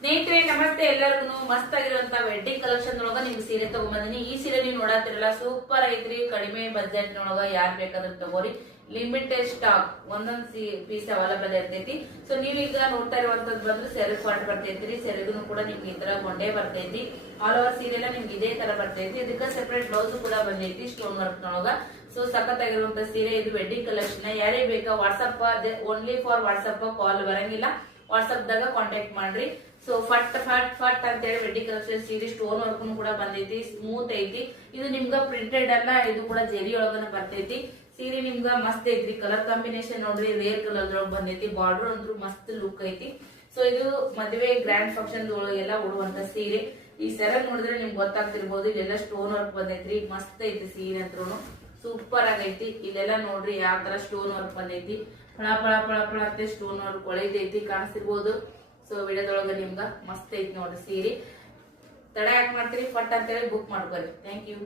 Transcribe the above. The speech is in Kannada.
ಸ್ನೇಹಿತರೆ ನಮಸ್ತೆ ಎಲ್ಲರಿಗೂ ಮಸ್ತ್ ಆಗಿರುವಂತ ವೆಡ್ಡಿಂಗ್ ಕಲೆಕ್ಷನ್ ಒಳಗ ನಿಮ್ಗೆ ಸೀರೆ ತಗೊಂಡ್ಬಂದಿನಿ. ಈ ಸೀರೆ ನೀವು ನೋಡತ್ತಿರಲ್ಲ ಸೂಪರ್ ಐತ್ರಿ. ಕಡಿಮೆ ಬಜೆಟ್ ನೊಳಗ ಯಾರ್ ಬೇಕಾದ್ರೂ ತಗೋರಿ. ಲಿಮಿಟೆಡ್ ಸ್ಟಾಕ್ ಒಂದೊಂದ್ ಪೀಸ್ ಅವೈಲೇಬಲ್ ಇರ್ತೈತಿ. ಸೊ ನೀವೀಗ ನೋಡ್ತಾ ಇರುವಂತದ್ದು ಬಂದ್ರೆ ಸೆರಗ್ ಪಾರ್ಟ್ ಬರ್ತೈತ್ರಿ. ಸೆರಗುನು ಕೂಡ ನಿಮ್ಗೆ ಈ ತರ ಗೊಂಡೆ ಬರ್ತೈತಿ. ಆಲ್ ಓವರ್ ಸೀರೆ ಎಲ್ಲ ನಿಮ್ಗೆ ಇದೇ ತರ ಬರ್ತೈತಿ. ಇದಕ್ಕ ಸೆಪರೇಟ್ ಬ್ಲೌಸ್ ಕೂಡ ಬಂದೈತಿ ಸ್ಟೋನ್ ವರ್ಕ್ ನೊಳಗ. ಸೊ ಸಖತ್ ಆಗಿರುವಂತ ಸೀರೆ ಇದು ವೆಡ್ಡಿಂಗ್ ಕಲೆಕ್ಷನ್. ಯಾರೇ ಬೇಕಾ ವಾಟ್ಸ್ಆಪ್ ಓನ್ಲಿ ಫಾರ್ ವಾಟ್ಸ್ಆಪ್ ಕಾಲ್ ಬರಂಗಿಲ್ಲ. ವಾಟ್ಸ್ಆಪ್ ದಾಗ ಕಾಂಟ್ಯಾಕ್ಟ್ ಮಾಡ್ರಿ. ಸೊ ಫಟ್ ಫಟ್ ಫಟ್ ಅಂತ ಹೇಳಿ ವೆಡ್ಡಿಂಗ್ ಕಲೆಕ್ಷನ್ ಸೀರೆ ಸ್ಟೋನ್ ವರ್ಕ್ ಕೂಡ ಬಂದೈತಿ. ಸ್ಮೂತ್ ಐತಿ. ಇದು ನಿಮ್ಗ ಪ್ರಿಂಟೆಡ್ ಅಲ್ಲ, ಇದು ಕೂಡ ಜೆರಿ ಒಳಗನ ಬರ್ತೈತಿ. ಸೀರೆ ನಿಮ್ಗ ಮಸ್ತ್ ಐತ್ರಿ. ಕಲರ್ ಕಾಂಬಿನೇಷನ್ ನೋಡ್ರಿ ರೇರ್ ಕಲರ್ ಒಳಗ ಬಂದೈತಿ. ಬಾರ್ಡರ್ ಅಂತೂ ಮಸ್ತ್ ಲುಕ್ ಐತಿ. ಸೊ ಇದು ಮದುವೆ ಗ್ರ್ಯಾಂಡ್ ಫಂಕ್ಷನ್ ಒಳಗೆಲ್ಲ ಉಡುವಂತ ಸೀರೆ. ಈ ಸೆರಗ್ ನೋಡಿದ್ರೆ ನಿಮ್ಗೆ ಗೊತ್ತಾಗ್ತಿರ್ಬೋದು. ಇಲ್ಲೆಲ್ಲ ಸ್ಟೋನ್ ವರ್ಕ್ ಬಂದೈತ್ರಿ. ಮಸ್ತ್ ಐತಿ ಸೀರೆ ಅಂತ್ರು ಸೂಪರ್ ಆಗೈತಿ. ಇಲ್ಲೆಲ್ಲ ನೋಡ್ರಿ ಯಾವ ತರ ಸ್ಟೋನ್ ವರ್ಕ್ ಬಂದೈತಿ. ಫಳ ಫಳ ಫಳ ಫಳ ಅಂತ ಸ್ಟೋನ್ ವರ್ಕ್ ಒಳಗೈತಿ ಕಾಣಿಸ್ತಿರ್ಬೋದು. ಸೊ ವಿಡಿಯೋದೊಳಗ ನಿಮ್ಗ ಮಸ್ತ್ ಐತಿ ನೋಡ್ರಿ ಸೀರೆ. ತಡ ಯಾಕೆ ಮಾಡ್ತೀರಿ, ಫಟ್ ಅಂತೇಳಿ ಬುಕ್ ಮಾಡ್ಕೊರಿ. Thank you.